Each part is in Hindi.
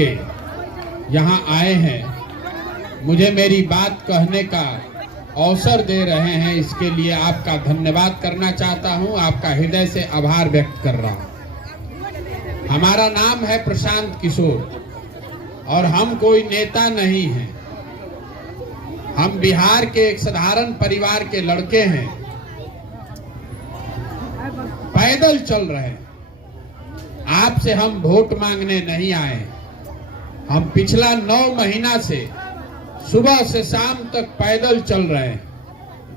के यहाँ आए हैं, मुझे मेरी बात कहने का अवसर दे रहे हैं, इसके लिए आपका धन्यवाद करना चाहता हूँ। आपका हृदय से आभार व्यक्त कर रहा हूँ। हमारा नाम है प्रशांत किशोर और हम कोई नेता नहीं हैं। हम बिहार के एक साधारण परिवार के लड़के हैं, पैदल चल रहे हैं। आपसे हम वोट मांगने नहीं आए। हम पिछला 9 महीना से सुबह से शाम तक पैदल चल रहे हैं,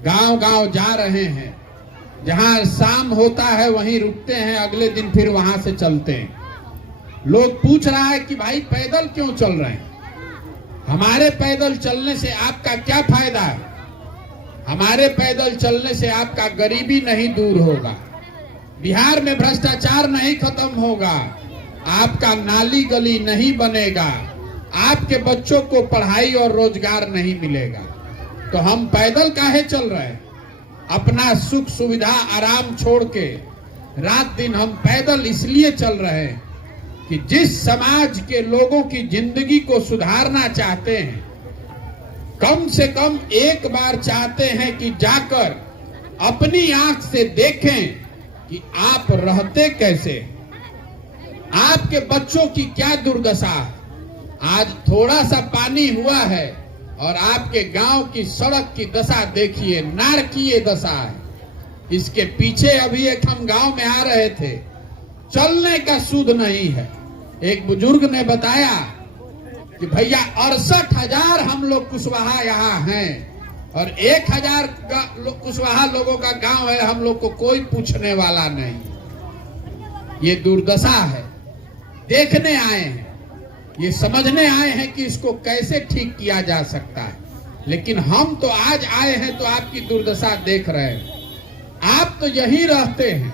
गांव गांव जा रहे हैं। जहां शाम होता है वहीं रुकते हैं, अगले दिन फिर वहां से चलते हैं। लोग पूछ रहा है कि भाई पैदल क्यों चल रहे हैं? हमारे पैदल चलने से आपका क्या फायदा है? हमारे पैदल चलने से आपका गरीबी नहीं दूर होगा, बिहार में भ्रष्टाचार नहीं खत्म होगा, आपका नाली गली नहीं बनेगा, आपके बच्चों को पढ़ाई और रोजगार नहीं मिलेगा। तो हम पैदल काहे चल रहे हैं? अपना सुख सुविधा आराम छोड़ के रात दिन हम पैदल इसलिए चल रहे हैं कि जिस समाज के लोगों की जिंदगी को सुधारना चाहते हैं, कम से कम एक बार चाहते हैं कि जाकर अपनी आंख से देखें कि आप रहते कैसे, आपके बच्चों की क्या दुर्दशा है। आज थोड़ा सा पानी हुआ है और आपके गांव की सड़क की दशा देखिए, नारकीय दशा है। इसके पीछे अभी एक हम गांव में आ रहे थे, चलने का सुध नहीं है। एक बुजुर्ग ने बताया कि भैया 68,000 हम लोग कुशवाहा यहाँ हैं और 1,000 कुशवाहा लोगों का गांव है, हम लोग को कोई पूछने वाला नहीं। ये दुर्दशा है। देखने आए हैं, ये समझने आए हैं कि इसको कैसे ठीक किया जा सकता है। लेकिन हम तो आज आए हैं तो आपकी दुर्दशा देख रहे हैं। आप तो यहीं रहते हैं,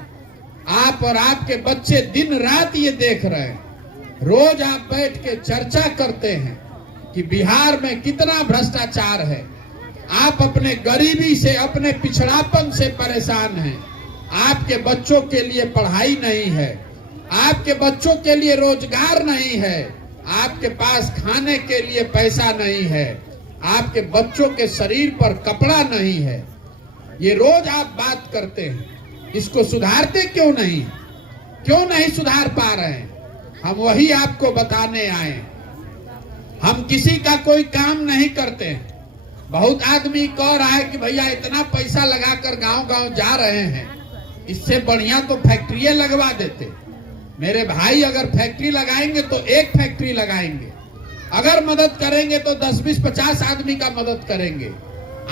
आप और आपके बच्चे दिन रात ये देख रहे हैं। रोज आप बैठ के चर्चा करते हैं कि बिहार में कितना भ्रष्टाचार है। आप अपने गरीबी से, अपने पिछड़ापन से परेशान हैं। आपके बच्चों के लिए पढ़ाई नहीं है, आपके बच्चों के लिए रोजगार नहीं है, आपके पास खाने के लिए पैसा नहीं है, आपके बच्चों के शरीर पर कपड़ा नहीं है। ये रोज आप बात करते हैं, इसको सुधारते क्यों नहीं? क्यों नहीं सुधार पा रहे हैं? हम वही आपको बताने आए। हम किसी का कोई काम नहीं करते हैं। बहुत आदमी कह रहा है कि भैया इतना पैसा लगाकर गांव-गांव जा रहे हैं, इससे बढ़िया तो फैक्ट्रियां लगवा देते। मेरे भाई, अगर फैक्ट्री लगाएंगे तो एक फैक्ट्री लगाएंगे, अगर मदद करेंगे तो 10, 20, 50 आदमी का मदद करेंगे।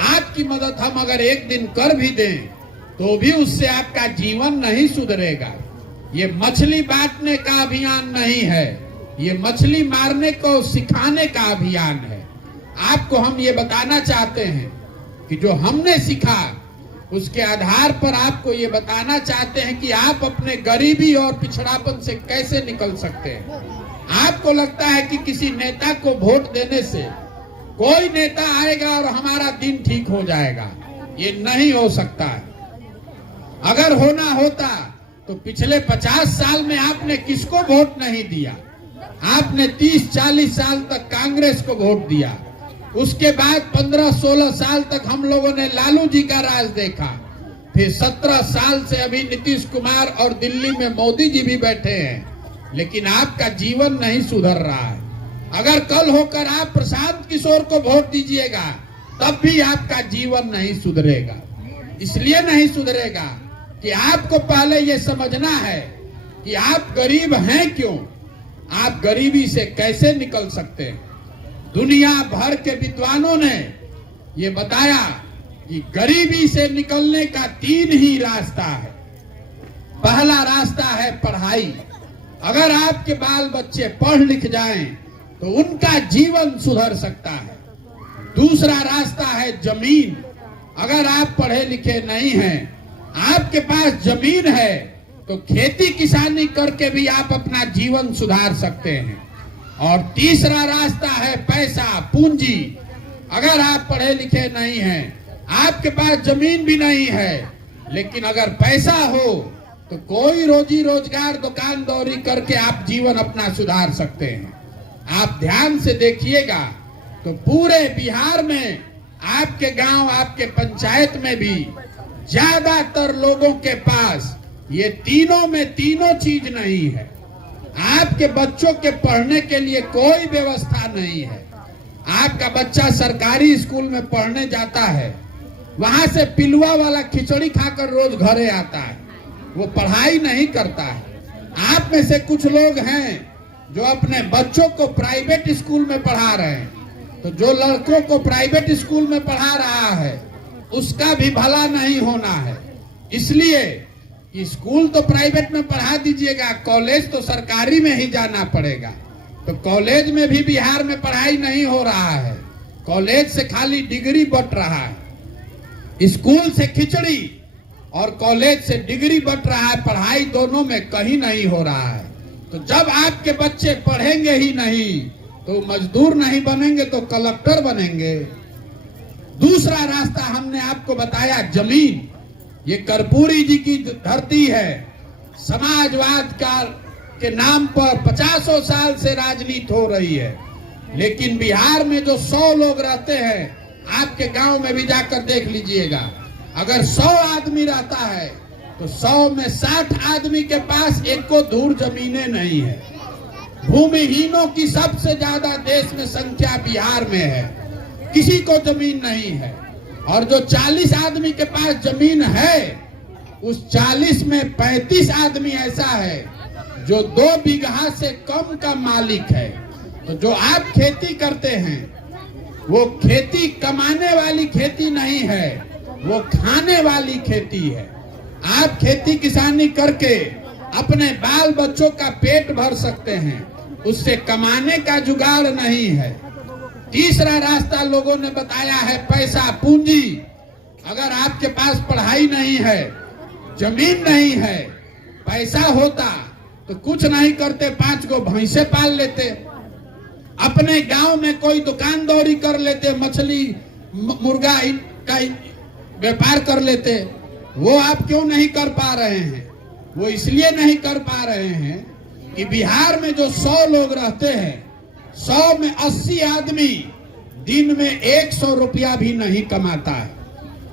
आपकी मदद हम अगर एक दिन कर भी दें तो भी उससे आपका जीवन नहीं सुधरेगा। ये मछली बांटने का अभियान नहीं है, ये मछली मारने को सिखाने का अभियान है। आपको हम ये बताना चाहते हैं कि जो हमने सीखा उसके आधार पर आपको ये बताना चाहते हैं कि आप अपने गरीबी और पिछड़ापन से कैसे निकल सकते हैं। आपको लगता है कि किसी नेता को वोट देने से कोई नेता आएगा और हमारा दिन ठीक हो जाएगा। ये नहीं हो सकता है। अगर होना होता तो पिछले 50 साल में आपने किसको वोट नहीं दिया? आपने 30-40 साल तक कांग्रेस को वोट दिया। उसके बाद 15-16 साल तक हम लोगों ने लालू जी का राज देखा। फिर 17 साल से अभी नीतीश कुमार और दिल्ली में मोदी जी भी बैठे हैं, लेकिन आपका जीवन नहीं सुधर रहा है। अगर कल होकर आप प्रशांत किशोर को वोट दीजिएगा तब भी आपका जीवन नहीं सुधरेगा। इसलिए नहीं सुधरेगा कि आपको पहले ये समझना है कि आप गरीब हैं क्यों, आप गरीबी से कैसे निकल सकते हैं। दुनिया भर के विद्वानों ने ये बताया कि गरीबी से निकलने का 3 ही रास्ता है। पहला रास्ता है पढ़ाई। अगर आपके बाल बच्चे पढ़ लिख जाएं तो उनका जीवन सुधर सकता है। दूसरा रास्ता है जमीन। अगर आप पढ़े लिखे नहीं हैं, आपके पास जमीन है तो खेती किसानी करके भी आप अपना जीवन सुधार सकते हैं। और तीसरा रास्ता है पैसा, पूंजी। अगर आप पढ़े लिखे नहीं हैं, आपके पास जमीन भी नहीं है, लेकिन अगर पैसा हो तो कोई रोजी रोजगार दुकानदौरी करके आप जीवन अपना सुधार सकते हैं। आप ध्यान से देखिएगा तो पूरे बिहार में आपके गांव, आपके पंचायत में भी ज्यादातर लोगों के पास ये तीनों में तीनों चीज नहीं है। आपके बच्चों के पढ़ने के लिए कोई व्यवस्था नहीं है। आपका बच्चा सरकारी स्कूल में पढ़ने जाता है, वहां से पिलुआ वाला खिचड़ी खाकर रोज घरे आता है, वो पढ़ाई नहीं करता है। आप में से कुछ लोग हैं जो अपने बच्चों को प्राइवेट स्कूल में पढ़ा रहे हैं, तो जो लड़कों को प्राइवेट स्कूल में पढ़ा रहा है उसका भी भला नहीं होना है। इसलिए कि स्कूल तो प्राइवेट में पढ़ा दीजिएगा, कॉलेज तो सरकारी में ही जाना पड़ेगा। तो कॉलेज में भी बिहार में पढ़ाई नहीं हो रहा है, कॉलेज से खाली डिग्री बट रहा है। स्कूल से खिचड़ी और कॉलेज से डिग्री बट रहा है, पढ़ाई दोनों में कहीं नहीं हो रहा है। तो जब आपके बच्चे पढ़ेंगे ही नहीं तो मजदूर नहीं बनेंगे तो कलेक्टर बनेंगे। दूसरा रास्ता हमने आपको बताया, जमीन। ये कर्पूरी जी की धरती है। समाजवाद का के नाम पर 50 साल से राजनीति हो रही है, लेकिन बिहार में जो 100 लोग रहते हैं, आपके गांव में भी जाकर देख लीजिएगा, अगर 100 आदमी रहता है तो 100 में 60 आदमी के पास एक को धूर जमीनें नहीं है। भूमिहीनों की सबसे ज्यादा देश में संख्या बिहार में है, किसी को जमीन नहीं है। और जो 40 आदमी के पास जमीन है, उस 40 में 35 आदमी ऐसा है जो 2 बीघा से कम का मालिक है। तो जो आप खेती करते हैं वो खेती कमाने वाली खेती नहीं है, वो खाने वाली खेती है। आप खेती किसानी करके अपने बाल बच्चों का पेट भर सकते हैं, उससे कमाने का जुगाड़ नहीं है। तीसरा रास्ता लोगों ने बताया है पैसा, पूंजी। अगर आपके पास पढ़ाई नहीं है, जमीन नहीं है, पैसा होता तो कुछ नहीं करते, 5 गो भैंसे पाल लेते, अपने गांव में कोई दुकानदारी कर लेते, मछली मुर्गा का व्यापार कर लेते। वो आप क्यों नहीं कर पा रहे हैं? वो इसलिए नहीं कर पा रहे हैं कि बिहार में जो 100 लोग रहते हैं, 100 में 80 आदमी दिन में 100 रुपया भी नहीं कमाता है।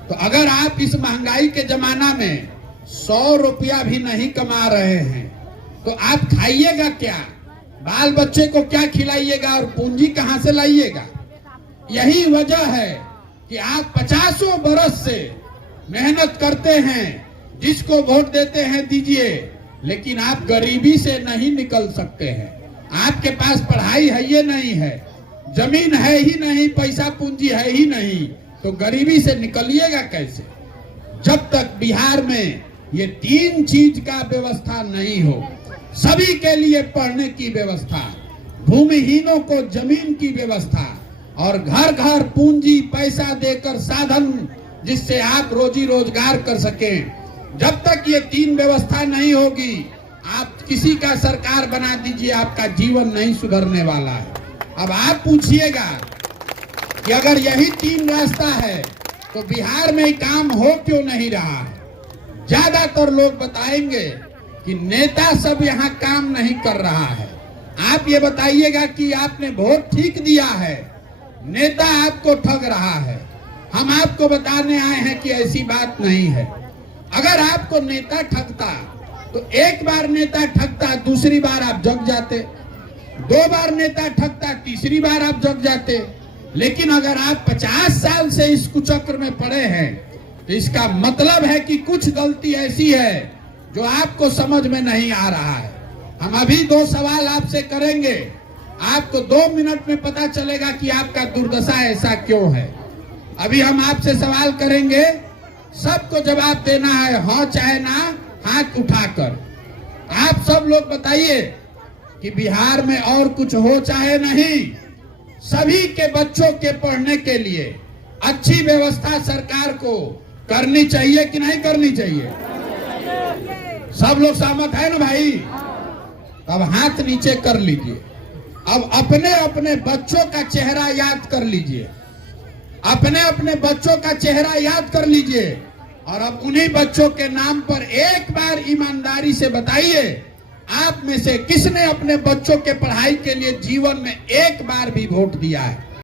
तो अगर आप इस महंगाई के जमाना में 100 रुपया भी नहीं कमा रहे हैं तो आप खाइएगा क्या? बाल बच्चे को क्या खिलाइएगा और पूंजी कहां से लाइएगा? यही वजह है कि आप 50 बरस से मेहनत करते हैं, जिसको वोट देते हैं दीजिए, लेकिन आप गरीबी से नहीं निकल सकते हैं। आपके पास पढ़ाई है ये नहीं है, जमीन है ही नहीं, पैसा पूंजी है ही नहीं, तो गरीबी से निकलिएगा कैसे? जब तक बिहार में ये 3 चीज का व्यवस्था नहीं हो, सभी के लिए पढ़ने की व्यवस्था, भूमिहीनों को जमीन की व्यवस्था और घर घर पूंजी पैसा देकर साधन जिससे आप रोजी रोजगार कर सकें, जब तक ये 3 व्यवस्था नहीं होगी, आप किसी का सरकार बना दीजिए, आपका जीवन नहीं सुधरने वाला है। अब आप पूछिएगा कि अगर यही 3 रास्ता है तो बिहार में काम हो क्यों नहीं रहा है? ज्यादातर लोग बताएंगे कि नेता सब यहाँ काम नहीं कर रहा है। आप ये बताइएगा कि आपने वोट ठीक दिया है, नेता आपको ठग रहा है। हम आपको बताने आए हैं कि ऐसी बात नहीं है। अगर आपको नेता ठगता तो एक बार नेता ठगता, दूसरी बार आप जग जाते, 2 बार नेता ठगता, तीसरी बार आप जग जाते। लेकिन अगर आप 50 साल से इस कुचक्र में पड़े हैं तो इसका मतलब है कि कुछ गलती ऐसी है जो आपको समझ में नहीं आ रहा है। हम अभी 2 सवाल आपसे करेंगे, आपको 2 मिनट में पता चलेगा कि आपका दुर्दशा ऐसा क्यों है। अभी हम आपसे सवाल करेंगे, सबको जवाब देना है, हाँ चाहे ना, हाथ उठाकर। आप सब लोग बताइए कि बिहार में और कुछ हो चाहे नहीं, सभी के बच्चों के पढ़ने के लिए अच्छी व्यवस्था सरकार को करनी चाहिए कि नहीं करनी चाहिए? सब लोग सहमत है ना भाई? अब हाथ नीचे कर लीजिए। अब अपने अपने बच्चों का चेहरा याद कर लीजिए, अपने अपने बच्चों का चेहरा याद कर लीजिए और अब उन्हीं बच्चों के नाम पर एक बार ईमानदारी से बताइए आप में से किसने अपने बच्चों के पढ़ाई के लिए जीवन में एक बार भी वोट दिया है?